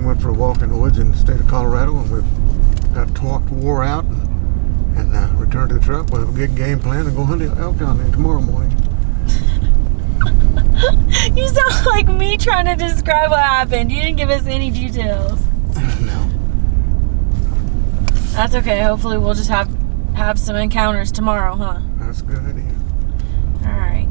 we went for a walk in the woods in the state of Colorado, and we've got wore out and returned to the truck with a good game plan to go elk hunting tomorrow morning. You sound like me trying to describe what happened. You didn't give us any details. No. That's okay. Hopefully we'll just have some encounters tomorrow, huh? That's a good idea. All right.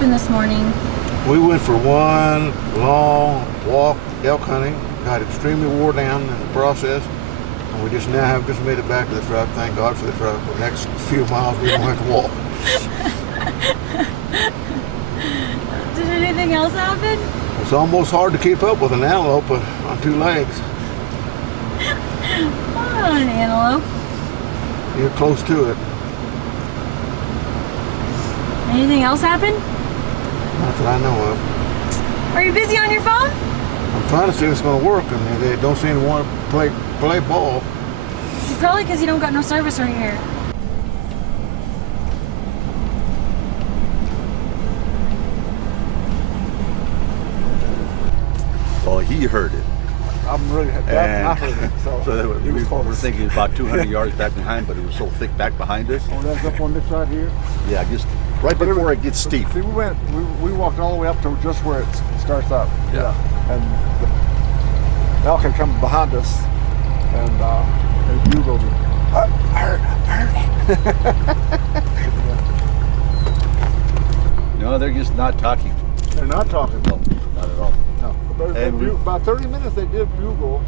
This morning. We went for one long walk elk hunting, got extremely wore down in the process, and we just made it back to the truck. Thank God for the truck. For the next few miles we don't have to walk. Did anything else happen? It's almost hard to keep up with an antelope on two legs. Not an antelope. You're close to it. Anything else happen? Not that I know of. Are you busy on your phone? I'm trying to see if it's going to work, and they don't seem to want to play ball. Probably because you don't got no service right here. Well, he heard it. I'm really I heard it. So we were thinking about 200 yards back behind, but it was so thick back behind us. Oh, that's up on this side here? Yeah, just right before it gets steep. See, we walked all the way up to just where it starts up. Yeah. And the elk had come behind us, and they bugled. No, they're just not talking. They're not talking. No, not at all. No. But about 30 minutes they did bugle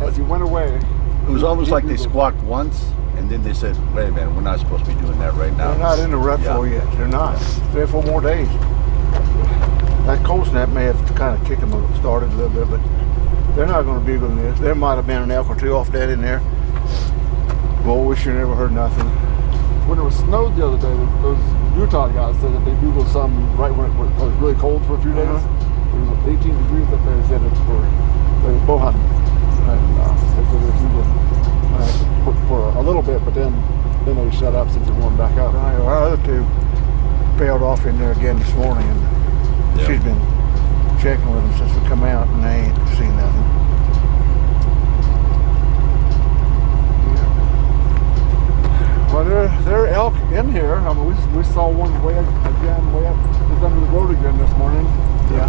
as you went away. It was almost like they squawked once, and then they said, wait a minute, we're not supposed to be doing that right now. They're not in the rut yet. They're not. 3 or 4 more days. That cold snap may have kind of kicked them started a little bit, but they're not going to bugle in this. There might have been an elk or two off that in there. Well, we sure never heard nothing. When it was snowed the other day, those Utah guys said that they bugled some right when it was really cold for a few days. It was 18 degrees up there. They said they were bow hunting. And they said they bugled for a little bit, but then they shut up since it warmed back up. Our other two bailed off in there again this morning, and she's been checking with them since we come out, and they ain't seen nothing. Well, there are elk in here. I mean, we saw one way up, just under the road again this morning. Yeah.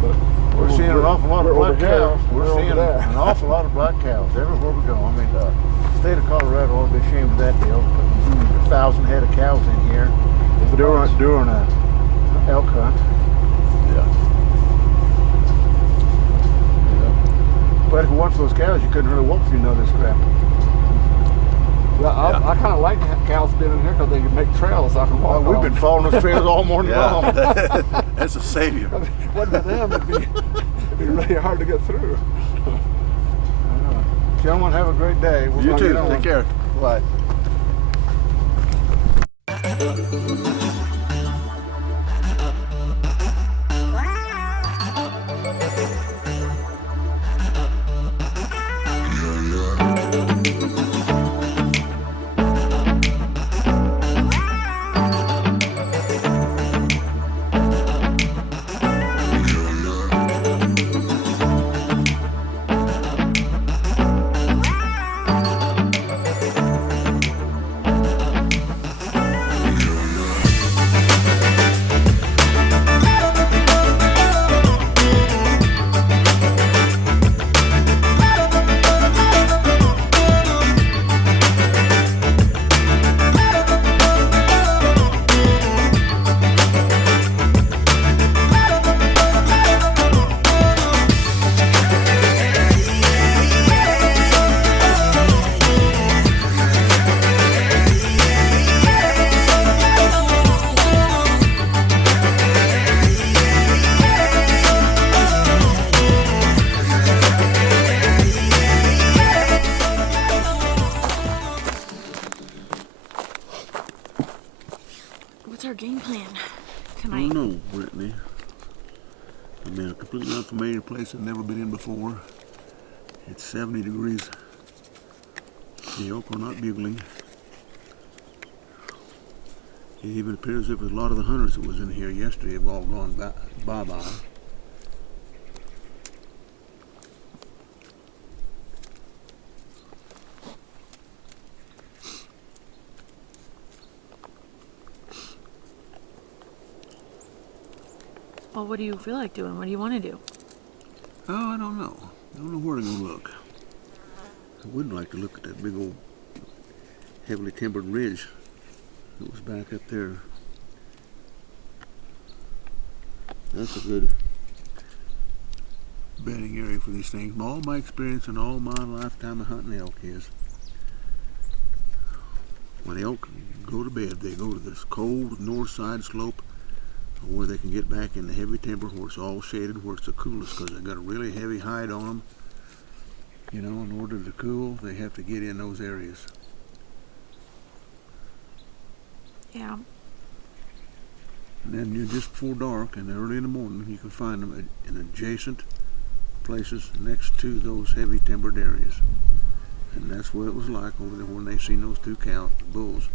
But we're seeing an awful lot of black cows. We're seeing an awful lot of black cows everywhere we go. I mean, the state of Colorado ought to be ashamed of that deal. Putting 1,000 head of cows in here during a elk hunt. Yeah. But if it wasn't for those cows, you couldn't really walk through none of this crap. I kind of like cows being in here because they can make trails I can walk on. We've been following those trails all morning long. That's a savior. If it wasn't for them, it'd be really hard to get through. Gentlemen, have a great day. You too. Take care. Bye. I'm in a completely unfamiliar place I've never been in before. It's 70 degrees. The elk are not bugling. It even appears as if a lot of the hunters that was in here yesterday have all gone bye-bye. Well, what do you feel like doing? What do you want to do? Oh, I don't know. I don't know where to go look. I would like to look at that big old heavily timbered ridge that was back up there. That's a good bedding area for these things. All my experience and all my lifetime of hunting elk is when elk go to bed, they go to this cold north side slope where they can get back in the heavy timber where it's all shaded, where it's the coolest, because they've got a really heavy hide on them. You know, in order to cool, they have to get in those areas. Yeah. And then you're just before dark and early in the morning, you can find them in adjacent places next to those heavy timbered areas. And that's what it was like over there when they seen those two bulls.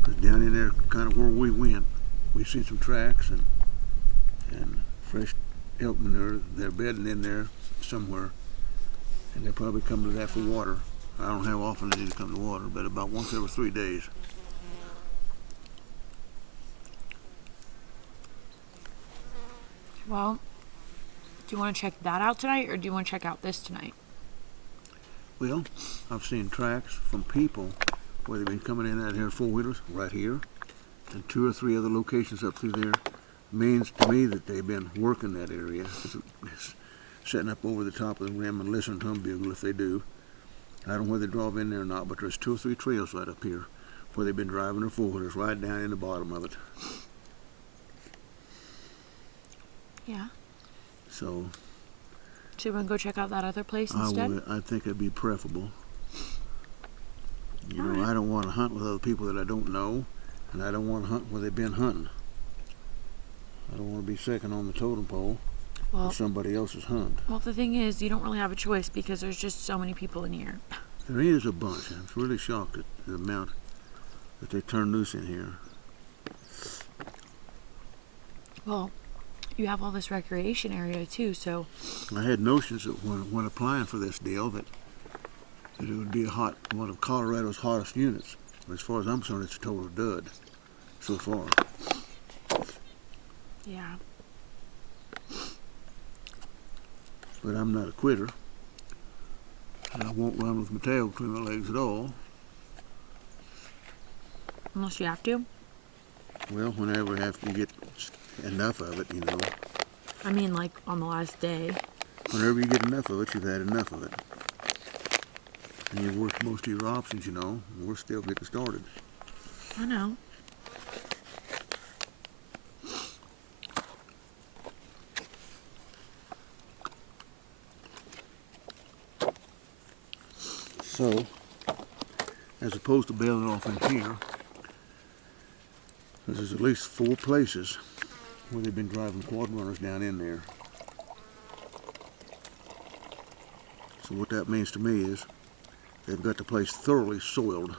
Because down in there, kind of where we went, we seen some tracks and fresh elk manure. They're bedding in there somewhere, and they're probably coming to that for water. I don't know how often they need to come to water, but about once every 3 days. Well, do you want to check that out tonight, or do you want to check out this tonight? Well, I've seen tracks from people where they've been coming in out here in four-wheelers, right here, and 2 or 3 other locations up through there. Means to me that they've been working that area, setting up over the top of the rim and listening to them bugle if they do. I don't know whether they drive in there or not, but there's 2 or 3 trails right up here where they've been driving their four-wheelers right down in the bottom of it. Yeah. So Should we go check out that other place instead? I think it'd be preferable. You know, Alright. I don't want to hunt with other people that I don't know, and I don't want to hunt where they've been hunting. I don't want to be second on the totem pole Well, for somebody else's hunt. well, the thing is, you don't really have a choice because there's just so many people in here. There is a bunch. I'm really shocked at the amount that they turn loose in here. Well, you have all this recreation area too, so I had notions that when applying for this deal that it would be one of Colorado's hottest units. But as far as I'm concerned, it's a total dud so far. yeah. But I'm not a quitter. And I won't run with my tail between my legs at all. Unless you have to. Well, whenever I have to get enough of it, you know. I mean, like on the last day. Whenever you get enough of it, you've had enough of it. And you've worked most of your options, you know. And we're still getting started. I know. So, as opposed to bailing off in here, there's at least 4 places where they've been driving quad runners down in there. So what that means to me is they've got the place thoroughly soiled.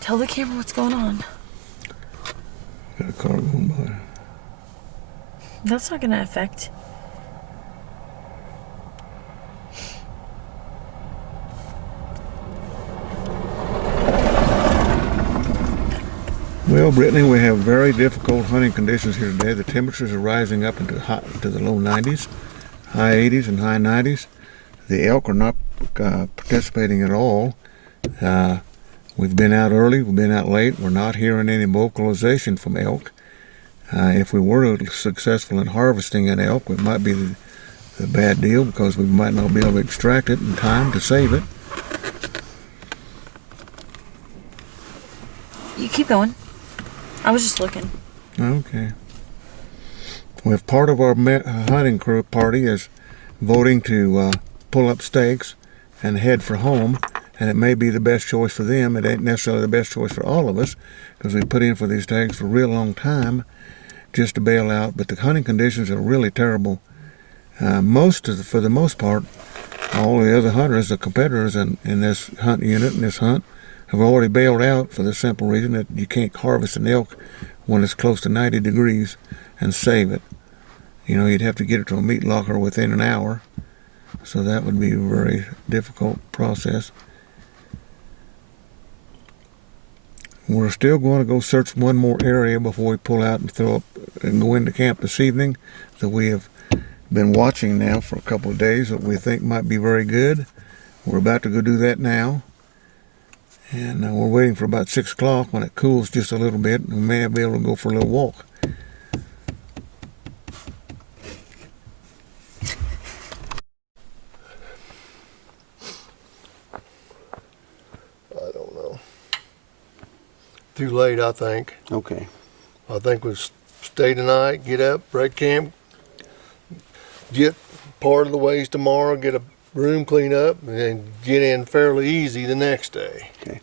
Tell the camera what's going on. Got a car going by. That's not gonna affect. Well, Brittany, we have very difficult hunting conditions here today. The temperatures are rising up into the low 90s, high 80s and high 90s. The elk are not participating at all. We've been out early, we've been out late. We're not hearing any vocalization from elk. If we were successful in harvesting an elk, it might be the bad deal because we might not be able to extract it in time to save it. You keep going. I was just looking. Okay. Well, if part of our hunting crew party is voting to pull up stakes and head for home, and it may be the best choice for them, it ain't necessarily the best choice for all of us because we put in for these tags for a real long time just to bail out. But the hunting conditions are really terrible. For the most part, all the other hunters, the competitors in this hunt unit, in this hunt, have already bailed out for the simple reason that you can't harvest an elk when it's close to 90 degrees and save it. You know, you'd have to get it to a meat locker within an hour. So that would be a very difficult process. We're still going to go search one more area before we pull out and throw up and go into camp this evening that we have been watching now for a couple of days that we think might be very good. We're about to go do that now. And we're waiting for about 6 o'clock when it cools just a little bit. We may be able to go for a little walk. I don't know. Too late, I think. Okay. I think we'll stay tonight, get up, break camp, get part of the ways tomorrow, get a room clean up, and then get in fairly easy the next day. Okay.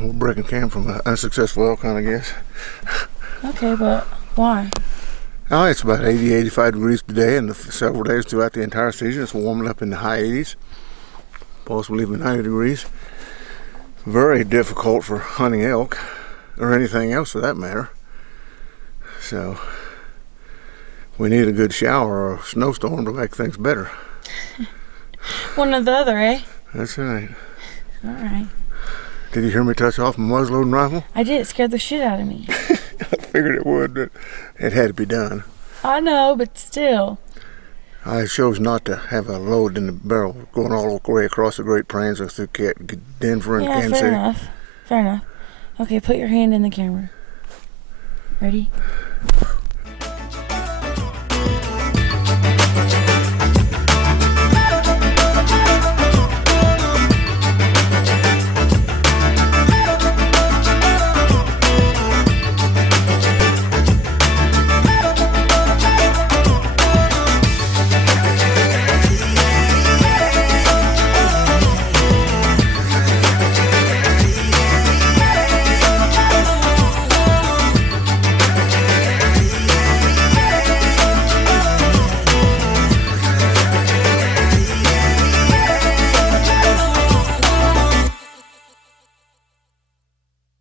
We're breaking camp from an unsuccessful elk hunt, I guess. Okay, but why? Oh, it's about 80, 85 degrees today, and several days throughout the entire season. It's warming up in the high 80s, possibly even 90 degrees. Very difficult for hunting elk, or anything else for that matter. So, we need a good shower or a snowstorm to make things better. One or the other, eh? That's right. All right. Did you hear me touch off my muzzleloading rifle? I did. It scared the shit out of me. I figured it would, but it had to be done. I know, but still. I chose not to have a load in the barrel going all the way across the Great Plains or through Denver and Yeah, Kansas fair City. enough. Fair enough. Okay, put your hand in the camera. Ready?